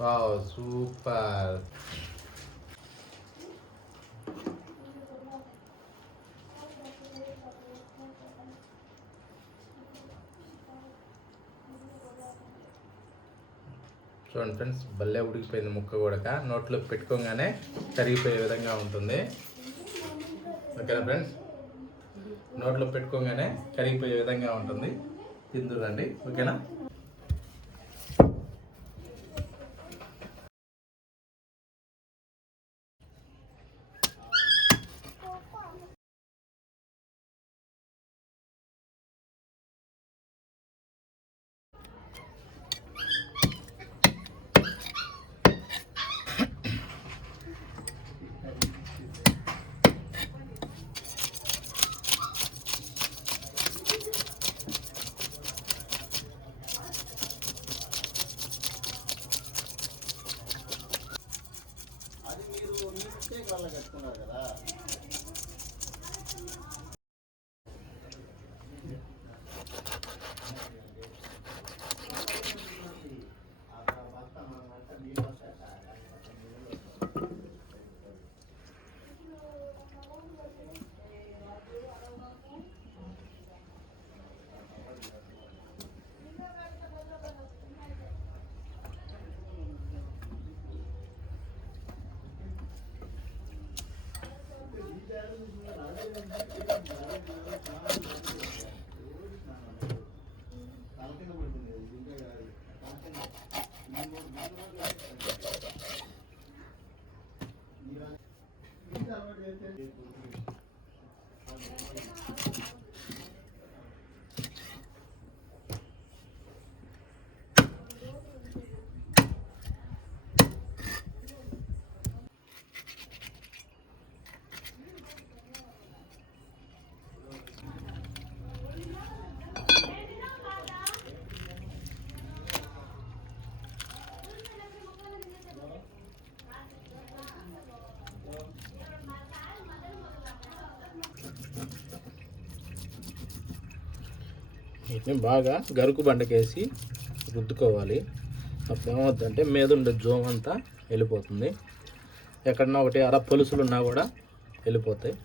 Wow super. చూడండి friends, భలే ఉడికిపోయింది ముక్క కూడా. నోట్లో పెట్టుకోగానే కరిగిపోయే విధంగా ఉంటుంది. ఓకేనా ఫ్రెండ్స్, నోట్లో పెట్టుకోగానే కరిగిపోయే విధంగా ఉంటుంది. తిందురండి. ఓకేనా. కట్టుకున్నారు కదా. వీటిని బాగా గరుకు బండకేసి రుద్దుకోవాలి. అప్పుడు ఏమవుతుందంటే మీద ఉండే జోమ్ అంతా వెళ్ళిపోతుంది. ఎక్కడన్నా ఒకటి అర పొలుసులు ఉన్నా కూడా వెళ్ళిపోతాయి.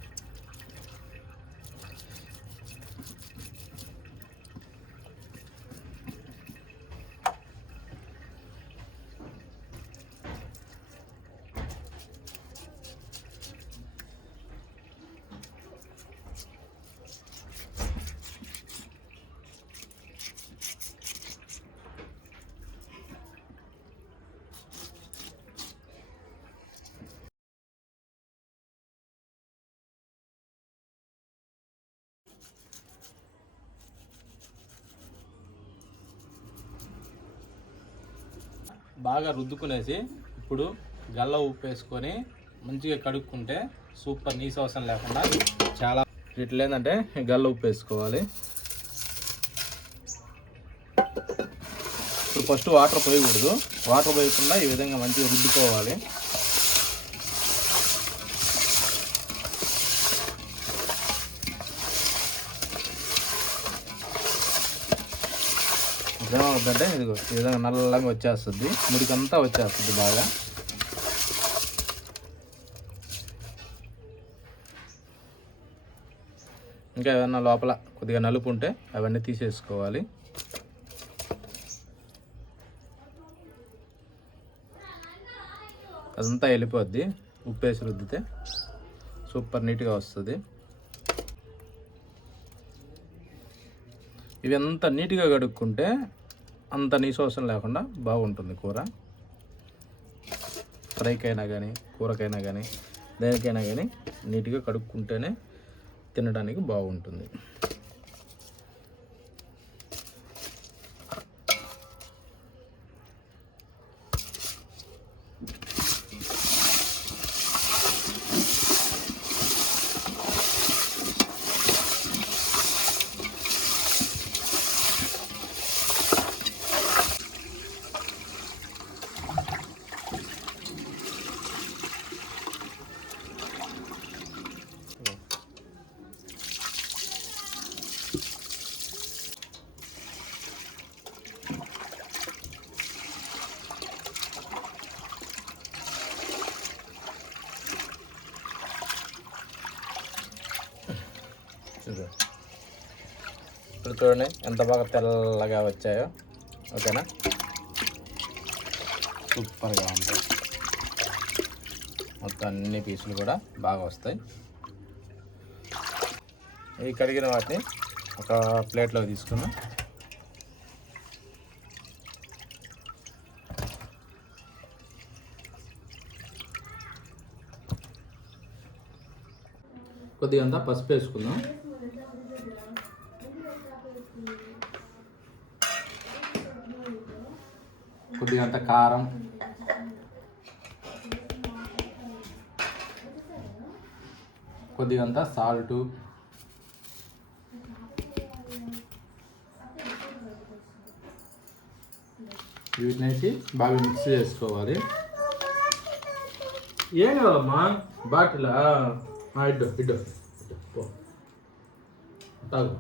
బాగా రుద్దుకునేసి ఇప్పుడు గల్ల ఉప్పు వేసుకొని మంచిగా కడుక్కుంటే సూపర్, నీసు అవసరం లేకుండా చాలా. ఇట్లా ఏంటంటే గల్ల ఉప్పు వేసుకోవాలి. ఇప్పుడు ఫస్ట్ వాటర్ పోయకూడదు. వాటర్ పోయకుండా ఈ విధంగా మంచిగా రుద్దుకోవాలి. ఏమవుతుందంటే ఇదిగో ఈ విధంగా నల్లగా వచ్చేస్తుంది, మురికంతా వచ్చేస్తుంది బాగా. ఇంకా ఏదన్నా లోపల కొద్దిగా నలుపు ఉంటే అవన్నీ తీసేసుకోవాలి. అదంతా వెళ్ళిపోద్ది ఉప్పేసి రుద్దితే, సూపర్ నీట్గా వస్తుంది. ఇవి ఎంత నీట్గా కడుక్కుంటే అంత నీసు అవసరం లేకుండా బాగుంటుంది కూర. ఫ్రైకైనా కానీ కూరకైనా కానీ దేనికైనా కానీ నీట్గా కడుక్కుంటేనే తినడానికి బాగుంటుంది. చూడండి ఎంత బాగా తెల్లగా వచ్చాయో. ఓకేనా, సూపర్గా ఉంటాయి. మొత్తం అన్ని పీసులు కూడా బాగా వస్తాయి. ఈ కడిగిన వాటిని ఒక ప్లేట్లోకి తీసుకున్నాం. కొద్దిగా అంతా పసుపు వేసుకుందాం. కొద్దిగా అంత కారం, కొద్దిగా అంత సాల్టు, వీటినేసి బాగా మిక్స్ చేసుకోవాలి. ఏం కావాలమ్మా? బాటిలా? ఇడ్డు ఇడ్డు తాగు.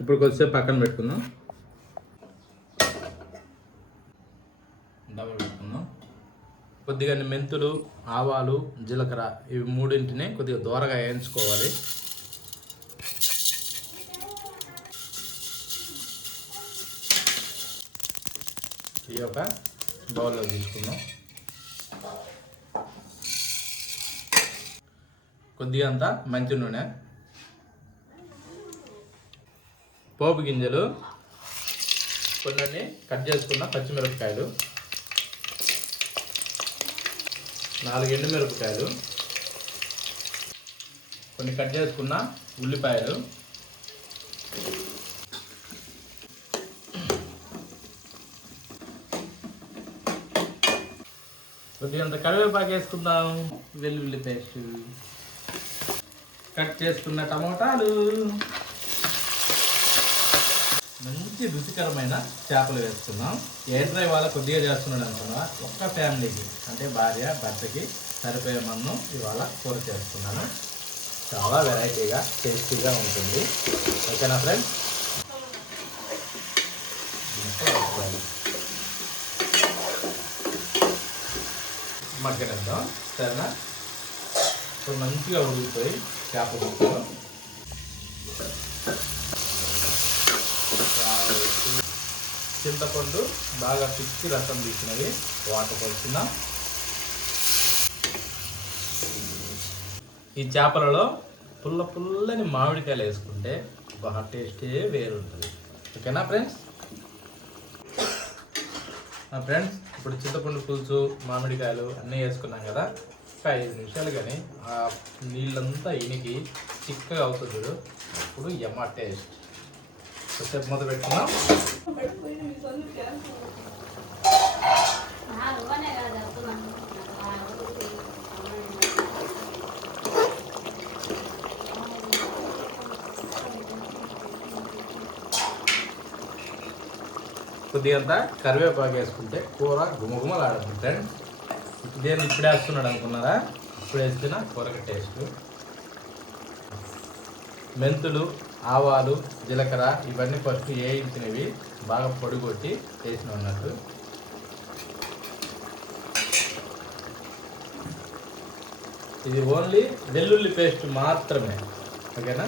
ఇప్పుడు కొద్దిసేపు పక్కన పెట్టుకుందాం. డబల్ పెట్టుకుందాం. కొద్దిగా మెంతులు, ఆవాలు, జీలకర్ర ఇవి మూడింటిని కొద్దిగా దూరగా వేయించుకోవాలి. ఈ యొక్క బౌల్లో తీసుకుందాం. కొద్దిగా అంతా మంచి నూనె, పోపు గింజలు, కొన్ని కట్ చేసుకున్న పచ్చిమిరపకాయలు, 4 ఎండుమిరపకాయలు, కొన్ని కట్ చేసుకున్న ఉల్లిపాయలు, కొద్దిగంత కరివేపాకు వేసుకుందాం, వెల్లుల్లి పేస్ట్, కట్ చేసుకున్న టమోటాలు, మంచి రుచికరమైన చేపలు వేసుకున్నాం. ఎయిర్ డ్రై వాళ్ళ కొద్దిగా చేస్తున్నాడు అనుకున్నా, ఒక్క ఫ్యామిలీకి అంటే భార్య భర్తకి సరిపోయే మన్ను ఇవాళ కూర చేస్తున్నాను. చాలా వెరైటీగా టేస్టీగా ఉంటుంది. ఓకేనా ఫ్రెండ్స్? మగ్గనిద్దాం. సరేనా? ఇప్పుడు మంచిగా ఉడికిపోయి చేప ముక్కలు చింతపండు బాగా పిచ్చి రసం తీసినవి వాటర్ పోసిన ఈ చేపలలో పుల్లని మామిడికాయలు వేసుకుంటే బాగా టేస్టే వేరుంటుంది. ఓకేనా ఫ్రెండ్స్? ఫ్రెండ్స్, ఇప్పుడు చింతపండు పులుసు, మామిడికాయలు అన్నీ వేసుకున్నాం కదా. ఒక 5 నిమిషాలు కానీ ఆ నీళ్ళంతా ఇనికి చిక్కగా అవుతుంది. ఇప్పుడు ఎమ్మ టేస్ట్. కొద్దిసేపు మూత పెట్టుకున్నాం. కొద్దిగంతా కరివేపాకు వేసుకుంటే కూర గుమగుమలాడుతుంది ఫ్రెండ్స్. దేన్ని ఇప్పుడు వేస్తున్నాడు అనుకున్నారా? ఇప్పుడు వేస్తున్న కూరకి టేస్ట్. మెంతులు, ఆవాలు, జీలకర్ర ఇవన్నీ ఫస్ట్ వేయించినవి బాగా పొడి కొట్టి వేసిన ఉన్నట్టు. ఇది ఓన్లీ వెల్లుల్లి పేస్ట్ మాత్రమే. ఓకేనా?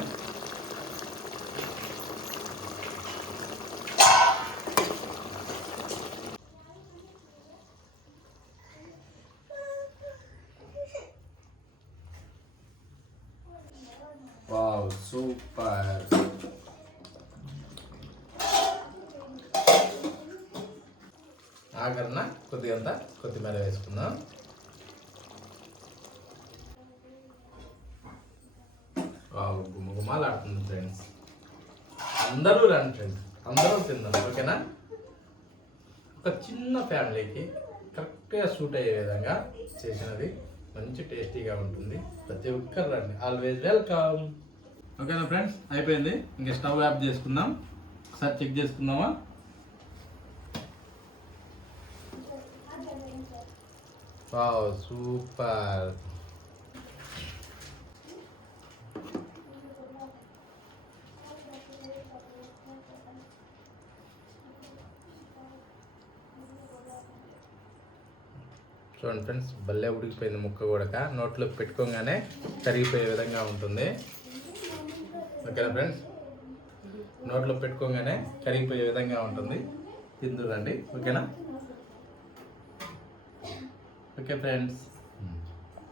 Wow, super. ఆఖరణ కొద్దిగంత కొత్తిమీర వేసుకుందాం. వావ్, గుమగుమలాడుతుంది ఫ్రెండ్స్. అందరూ రండి ఫ్రెండ్స్, అందరూ తిందాం. ఓకేనా? ఒక చిన్న ఫ్యామిలీకి కరెక్ట్గా సూట్ అయ్యే విధంగా చేసినది. మంచి టేస్టీగా ఉంటుంది. ప్రతి ఒక్కరు రండి. Always welcome. ఓకేనా ఫ్రెండ్స్? అయిపోయింది. ఇంకా స్టవ్ ఆఫ్ చేసుకుందాం. ఒకసారి చెక్ చేసుకుందామా? Wow, super. చూడండి ఫ్రెండ్స్, భలే ఉడికిపోయింది ముక్క కూడా. నోట్లో పెట్టుకోగానే కరిగిపోయే విధంగా ఉంటుంది. ఓకేనా ఫ్రెండ్స్, నోట్లో పెట్టుకోగానే కరిగిపోయే విధంగా ఉంటుంది. తిందురండి. ఓకేనా? Okay friends.